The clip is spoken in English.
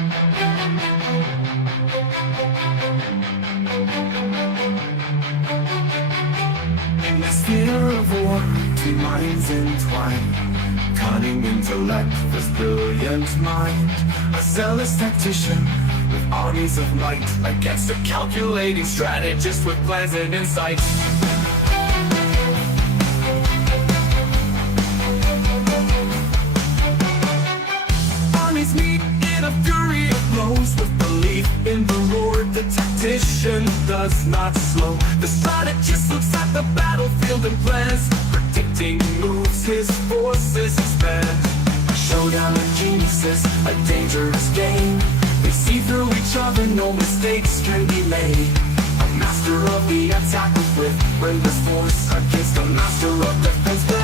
In this theater of war, two minds entwined, cunning intellect, this brilliant mind, a zealous tactician with armies of might, against a calculating strategist with plans and insight. Armies meet in a fury of blows, with belief in the Lord. The tactician does not slow. The strategist looks at the battlefield and plans, predicting moves his forces expand. A showdown of geniuses, a dangerous game. They see through each other, no mistakes can be made. A master of the attack with wit, renders force against a master of defense.